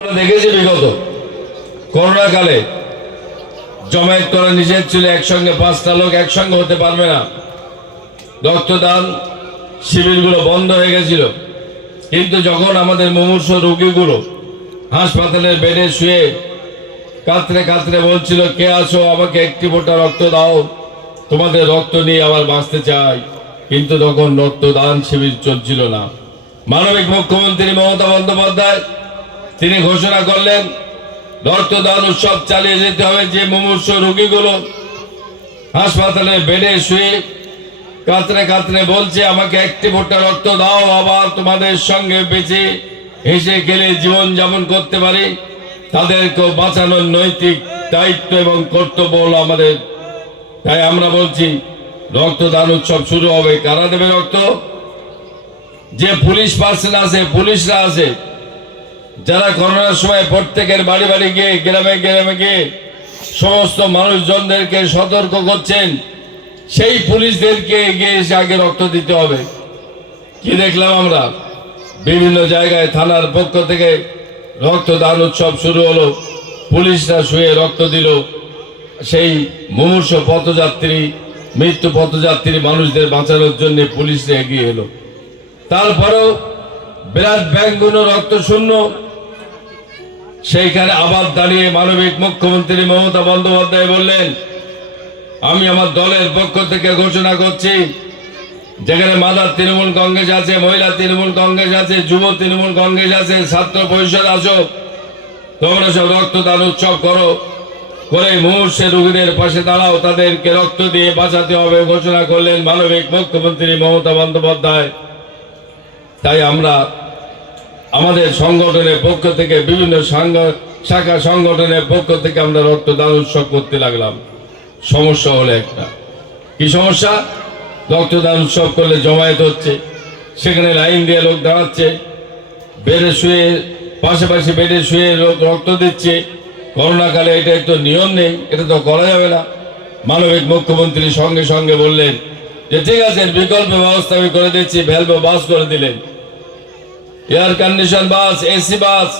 দেখেছি বিগত করোনা কালে জমায়েত করা নিষেধ ছিল, একসঙ্গে পাঁচটা লোক একসঙ্গে হতে পারবে না। রক্তদান শিবিরগুলো বন্ধ হয়ে গেছিল। কিন্তু যখন আমাদের মুমূর্ষ রোগীগুলো হাসপাতালের বেডে শুয়ে কাতরে কাতরে বলছিল, কে আছো? আমাকে একটি ফোঁটা রক্ত দাও। তোমাদের রক্ত নিয়ে আবার বাঁচতে চাই। কিন্তু তখন রক্তদান শিবির চলছিল না। মানবিক মুখ্যমন্ত্রী মমতা বন্দ্যোপাধ্যায় তিনি ঘোষণা করলেন, রক্তদান উৎসব চালিয়ে যেতে হবে যে মুমূর্ষ রোগীগুলো হাসপাতালে বেডে শুয়ে কাতরে কাতরে বলছে, আমাকে একটি ফোঁটা রক্ত দাও, আবার তোমাদের সঙ্গে বেঁচে হেসে গেলে জীবন যাপন করতে পারি। তাদেরকে বাঁচানোর নৈতিক দায়িত্ব এবং কর্তব্য হলো আমাদের। তাই আমরা বলছি, রক্তদান উৎসব শুরু হবে। কারা দেবে রক্ত? যে পুলিশ পার্সন আছে, পুলিশরা আছে। যারা করোনার সময় প্রত্যেকের বাড়ি বাড়ি গিয়ে গ্রামে গ্রামে গিয়ে সমস্ত মানুষজনদেরকে সতর্ক করছেন, সেই পুলিশদেরকে এগিয়ে এসে আগে রক্ত দিতে হবে। কি দেখলাম আমরা? বিভিন্ন জায়গায়, থানার পক্ষ থেকে রক্তদান উৎসব শুরু হলো। পুলিশরা শুয়ে রক্ত দিল। সেই মুমূর্ষ পথযাত্রী, মৃত্যু পথযাত্রী মানুষদের বাঁচানোর জন্য পুলিশরা এগিয়ে এলো। তারপরেও বিরাট ব্যাংকগুলো রক্ত শূন্য। সেইখানে আবার দাঁড়িয়ে মানবিক মুখ্যমন্ত্রী মমতা বন্দ্যোপাধ্যায় বললেন, আমি আমার দলের পক্ষ থেকে ঘোষণা করছি, যেখানে মাদার তৃণমূল কংগ্রেস আছে, মহিলা তৃণমূল কংগ্রেস আছে, যুব তৃণমূল কংগ্রেস আছে, ছাত্র পরিষদ আসো, তোমরা সব রক্তদান উৎসব করো, করে মুহূর্তে রোগীদের পাশে দাঁড়াও, তাদেরকে রক্ত দিয়ে বাঁচাতে হবে ঘোষণা করলেন মানবিক মুখ্যমন্ত্রী মমতা বন্দ্যোপাধ্যায়। তাই আমরা আমাদের সংগঠনের পক্ষ থেকে, বিভিন্ন শাখা সংগঠনের পক্ষ থেকে আমরা রক্তদান উৎসব করতে লাগলাম। সমস্যা হলো একটা। কি সমস্যা? রক্তদান উৎসব করলে জমায়েত হচ্ছে, সেখানে লাইন দিয়ে লোক দাঁড়াচ্ছে, বেডে শুয়ে, পাশাপাশি বেডে শুয়ে লোক রক্ত দিচ্ছে। করোনাকালে এটা তো নিয়ম নেই, এটা তো করা যাবে না। মানবিক মুখ্যমন্ত্রী সঙ্গে সঙ্গে বললেন যে, ঠিক আছে, বিকল্প ব্যবস্থা আমি করে দিচ্ছি, ভ্যালভো বাস করে দিলেন। Air condition bus AC bus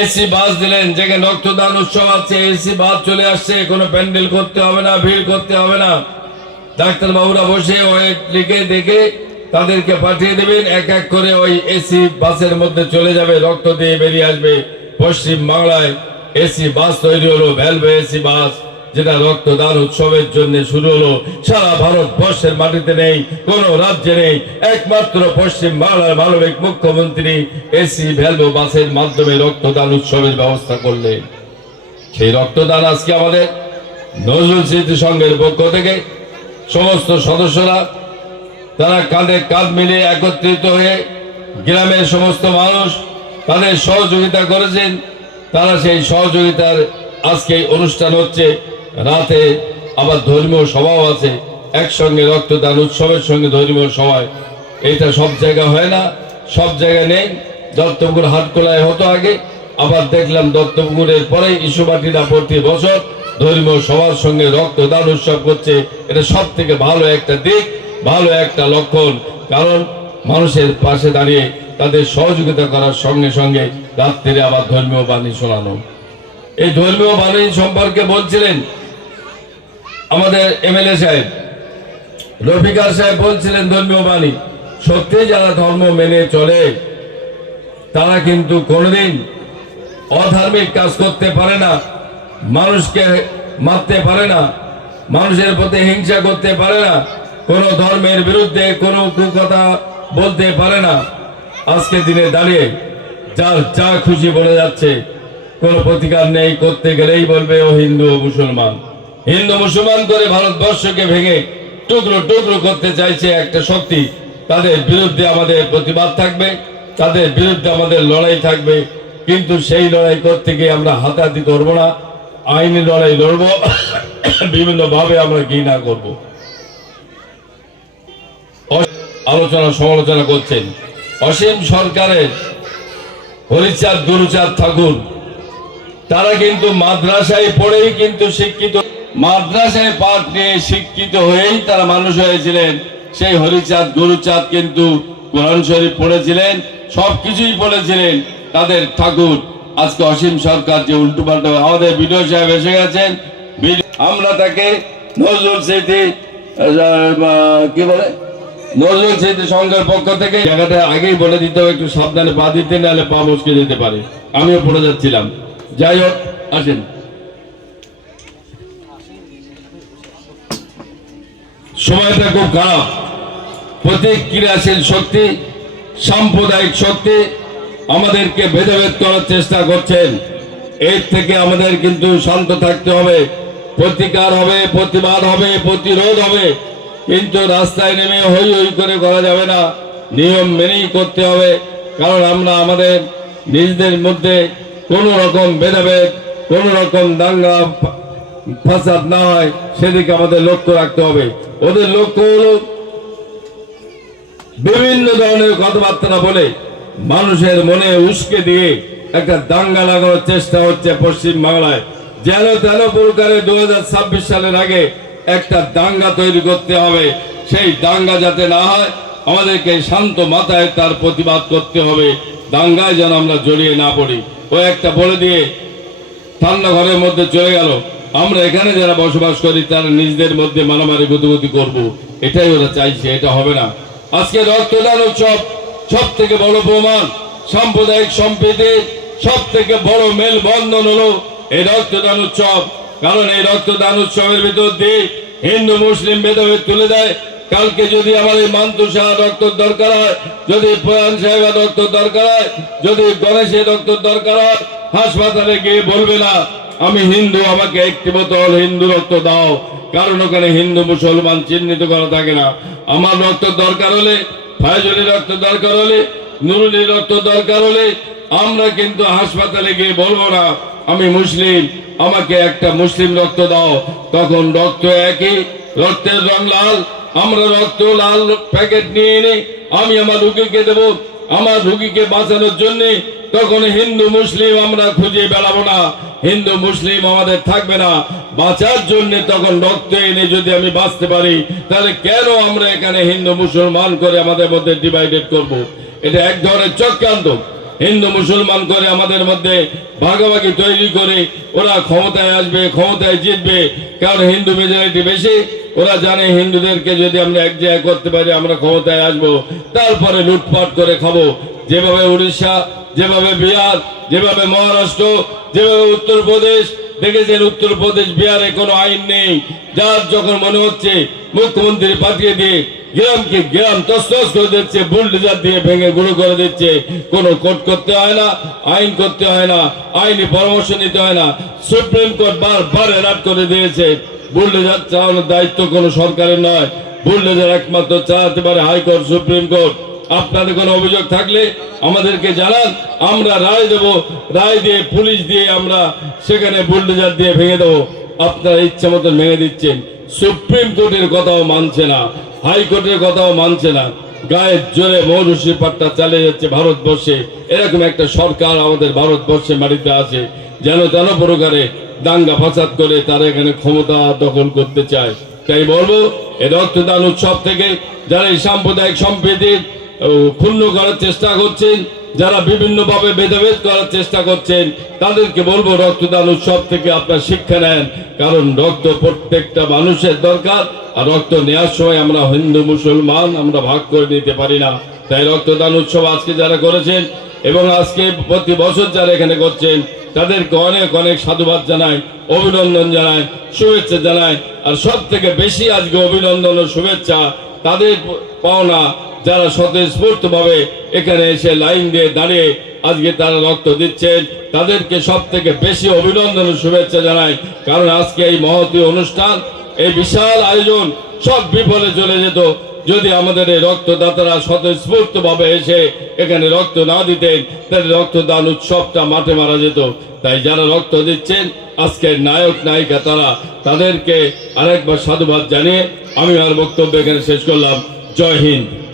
AC bus দিলেন, যেখানে রক্তদান উৎসব আছে এসি বাস চলে আসছে, কোনো প্যান্ডেল করতে হবে না, ভিড় করতে হবে না। ডাক্তার বাবুরা বসে ওয়েট লিখে দেখে তাদেরকে পাঠিয়ে দেবেন, এক এক করে ওই এসি বাসের মধ্যে চলে যাবে, রক্ত দিয়ে বেরিয়ে আসবে। পশ্চিম বাংলায় এসি বাস তৈরি হলো ভ্যালভে এসি বাস যেটা রক্তদান উৎসবের জন্য শুরু হলো, সারা ভারতবর্ষের মাটিতে নেই, কোন রাজ্যে নেই। একমাত্র পশ্চিম বাংলার মানবিক মুখ্যমন্ত্রী এসি ভ্যালভো বাসের মাধ্যমে রক্তদান উৎসবের ব্যবস্থা করলেন। সেই রক্তদান আজকে আমাদের নজরুল স্মৃতি সংঘের পক্ষ থেকে সমস্ত সদস্যরা, তারা কাঁধে কাঁধ মিলিয়ে একত্রিত হয়ে গ্রামের সমস্ত মানুষ তাদের সহযোগিতা করেছেন। তারা সেই সহযোগিতার আজকে অনুষ্ঠান হচ্ছে। রাতে আবার ধর্মীয় সভাও আছে, একসঙ্গে রক্তদান উৎসবের সঙ্গে ধর্মীয় সভায়। এটা সব জায়গা হয় না, সব জায়গায় নেই। দত্তপুকুর হাটকোলায় হতো আগে, আবার দেখলাম দত্তপুকুরের পরে ইস্যুবাটিরা প্রতি বছর ধর্মীয় সবার সঙ্গে রক্তদান উৎসব করছে। এটা সব থেকে ভালো একটা দিক, ভালো একটা লক্ষণ। কারণ মানুষের পাশে দাঁড়িয়ে তাদের সহযোগিতা করার সঙ্গে সঙ্গে রাত্রে আবার ধর্মীয় বাণী শোনানো। এই ধর্মীয় বাণী সম্পর্কে বলছিলেন আমাদের এমএলএ সাহেব, রফিকার সাহেব বলছিলেন ধর্মীয় বাণী, সত্যি যারা ধর্ম মেনে চলে, তারা কিন্তু কোনোদিন অধার্মিক কাজ করতে পারে না, মানুষকে মারতে পারে না, মানুষের প্রতি হিংসা করতে পারে না, কোনো ধর্মের বিরুদ্ধে কোনো কথা বলতে পারে না। আজকে দিনে দাঁড়িয়ে যার যা খুশি বলে যাচ্ছে, কোনো প্রতিকার নেই, করতে গেলেই বলবে ও হিন্দু ও মুসলমান। হিন্দু মুসলমান করে ভারতবর্ষকে ভেঙে টুকরো টুকরো করতে চাইছে একটা শক্তি, তাদের বিরুদ্ধে আমাদের প্রতিবাদ থাকবে, তাদের বিরুদ্ধে আমাদের লড়াই থাকবে, কিন্তু সেই লড়াই করতে গিয়ে আমরা হাতাহাতি করব না, আইনি লড়াই লড়বো বিভিন্ন ভাবে আমরা ঘৃণা করব। আলোচনা সমালোচনা করছেন। অসীম সরকারের হরিচাঁদ, গুরুচাঁদ ঠাকুর, তারা কিন্তু মাদ্রাসায় পড়েই কিন্তু শিক্ষিত মাদ্রাসায় পাঠ নিয়ে শিক্ষিত হয়েই তারা মানুষ হয়েছিলেন। সেই হরিচাঁদ, গুরুচাঁদ কিন্তু কোরআন শরীফ পড়েছিলেন, সবকিছুই পড়েছিলেন তাদের ঠাকুর। আজকে অসীম সরকার যে উল্টো পাল্টা আমাদের বিডিও সাহেব এসে গেছেন আমরা তাকে নজরুল স্মৃতি কি বলে? নজরুল স্মৃতি সংঘের পক্ষ থেকে জায়গাটা আগেই বলে দিতে হবে, একটু সাবধানে পা দিতে, নাহলে পা মুসকে যেতে পারে। আমিও পড়ে যাচ্ছিলাম। যাই হোক, আসেন। সময়টা খুব খারাপ। প্রতিক্রিয়াশীল শক্তি, সাম্প্রদায়িক শক্তি আমাদেরকে ভেদাভেদ করার চেষ্টা করছেন। এর থেকে আমাদের কিন্তু শান্ত থাকতে হবে। প্রতিকার হবে, প্রতিবাদ হবে, প্রতিরোধ হবে। কিন্তু রাস্তায় নেমে হই হই করে করা যাবে না। নিয়ম মেনেই করতে হবে। কারণ আমরা আমাদের নিজেদের মধ্যে কোনো রকম ভেদাভেদ, কোনো রকম দাঙ্গা ফাসাদ না হয় সেদিকে আমাদের লক্ষ্য রাখতে হবে। ওদের লক্ষ্য হলো বিভিন্ন ধরনের কথাবার্তা বলে মানুষের মনে উস্কে দিয়ে একটা দাঙ্গা লাগানোর চেষ্টা হচ্ছে পশ্চিম বাংলায় যেন তেন প্রকারে দু হাজার ছাব্বিশ সালের আগে একটা দাঙ্গা তৈরি করতে হবে। সেই দাঙ্গা যাতে না হয়, আমাদেরকে শান্ত মাথায় তার প্রতিবাদ করতে হবে। দাঙ্গায় যেন আমরা জড়িয়ে না পড়ি। ও একটা বলে দিয়ে ঠান্ডা ঘরের মধ্যে চলে গেল। আমরা এখানে যারা বসবাস করি, তারা নিজেদের মধ্যে মারামারি গুতুগুতি করব। এটাই ওরা চাইছে, এটা হবে না। আজকে রক্তদান উৎসব সব থেকে বড় প্রমাণ। সাম্প্রদায়িক সম্প্রীতি সব থেকে বড় মেলবন্ধন হলো এই রক্তদান উৎসব। কারণ এই রক্তদান উৎসবের ভিতর দিয়ে হিন্দু, মুসলিম ভেদাভেদ তুলে দেয়। কালকে যদি আমার এই মান্তু শাহ রক্তর দরকার হয়, যদি প্রয়ান সাহেবের রক্তর দরকার হয়, যদি গণেশের রক্তর দরকার হয়, হাসপাতালে গিয়ে বলবে না আমি হিন্দু, আমাকে একটি বোতল হিন্দু রক্ত দাও। কারণ ওখানে হিন্দু, মুসলমান চিহ্নিত করা থাকে না। আমার রক্ত দরকার হলে ফাইজলি রক্ত দরকার হলে, নুরুলি রক্ত দরকার হলে, আমরা কিন্তু হাসপাতালে গিয়ে বলব না, আমি মুসলিম, আমাকে একটা মুসলিম রক্ত দাও। তখন রক্ত একই, রক্তের রং লাল, আমরা রক্ত লাল প্যাকেট নিয়ে এনে, আমি আমার রুগীকে দেব আমার রুগীকে বাঁচানোর জন্য তখন হিন্দু মুসলিম আমরা খুঁজে বেড়াবো না। হিন্দু মুসলিম আমাদের থাকবে না। বাঁচার জন্য তখন রক্ত এনে যদি আমি বাঁচতে পারি, তাহলে কেন আমরা এখানে হিন্দু মুসলমান করে আমাদের মধ্যে ডিভাইডেড করব। এটা এক ধরনের চক্রান্ত। হিন্দু মুসলমান করে আমাদের মধ্যে ভাগাভাগি তৈরি করে ওরা ক্ষমতায় আসবে, ক্ষমতায় জিতবে। কারণ হিন্দু মেজরিটি বেশি। ওরা জানে হিন্দুদেরকে যদি আমরা এক জায়গায় করতে পারি, আমরা ক্ষমতায় আসব। তারপরে লুটপাট করে খাব। যেভাবে উড়িষ্যা, যেভাবে বিহার, যেভাবে মহারাষ্ট্র, যেভাবে উত্তরপ্রদেশ। দেখেছেন উত্তরপ্রদেশ, বিহারে কোনো আইন নেই। যার যখন মনে হচ্ছে মুখ্যমন্ত্রী পাঠিয়ে দিয়ে গ্রামকে গ্রাম তসতস করে দিচ্ছে বুলডোজার দিয়ে ভেঙে গুঁড়ো করে দিচ্ছে। কোনো কোর্ট করতে হয় না, আইন করতে হয় না, আইনি পরামর্শ নিতে হয় না। সুপ্রিম কোর্ট বারবার এলাট করে দিয়েছে বুলডোজার চালানোর দায়িত্ব কোনো সরকারের নয়। বুলডোজার একমাত্র চালাতে পারে হাইকোর্ট, সুপ্রিম কোর্ট। আপনাদের কোনো অভিযোগ থাকলে আমাদেরকে জানান, আমরা রায় দেব। রায় দিয়ে, পুলিশ দিয়ে আমরা সেখানে বুলডোজার দিয়ে ভেঙে দেবো। আপনারা ইচ্ছা মতন ভেঙে দিচ্ছেন। সুপ্রিম কোর্টের কথাও মানছে না। হাইকোর্টের কথাও মানছে না। গায়ের জোরে মৌরুষি পাট্টা চালিয়ে যাচ্ছে ভারতবর্ষে। এরকম একটা সরকার আমাদের ভারতবর্ষে মাটিতে আছে, যেন তেন প্রকারে দাঙ্গা ফাসাদ করে তারা এখানে ক্ষমতা দখল করতে চায়। তাই বলব এই রক্তদান উৎসব থেকে যারা এই সাম্প্রদায়িক সম্প্রীতির ক্ষুণ্ণ করার চেষ্টা করছেন যারা বিভিন্নভাবে ভেদাভেদ করার চেষ্টা করছেন, তাদেরকে বলব রক্তদান উৎসব থেকে আপনার শিক্ষা নেন, কারণ রক্ত প্রত্যেকটা মানুষের দরকার, আর রক্ত নেওয়ার সময় আমরা হিন্দু, মুসলমান, আমরা ভাগ করে নিতে পারি না। তাই রক্তদান উৎসব আজকে যারা করেছেন, এবং আজকে প্রতি বছর যারা এখানে করছেন, তাদেরকে অনেক অনেক সাধুবাদ জানাই, অভিনন্দন জানাই, শুভেচ্ছা জানাই, আর সব থেকে বেশি আজকে অভিনন্দন ও শুভেচ্ছা তাদের পাওনা যারা স্বতঃস্ফূর্ত ভাবে এখানে এসে লাইন দিয়ে দাঁড়িয়ে আজকে তারা রক্ত দিচ্ছেন, তাদেরকে সব থেকে বেশি অভিনন্দন শুভেচ্ছা জানাই। কারণ আজকে এই মহতী অনুষ্ঠান, এই বিশাল আয়োজন সব বিফলে চলে যেত। যদি আমাদের এই রক্তদাতারা স্বতঃস্ফূর্ত ভাবে এসে এখানে রক্ত না দিতেন, তাহলে রক্তদান উৎসবটা মাঠে মারা যেত। তাই যারা রক্ত দিচ্ছেন, আজকের নায়ক, নায়িকা তারা, তাদেরকে আরেকবার সাধুবাদ জানিয়ে আমি আর বক্তব্য এখানে শেষ করলাম। জয় হিন্দ।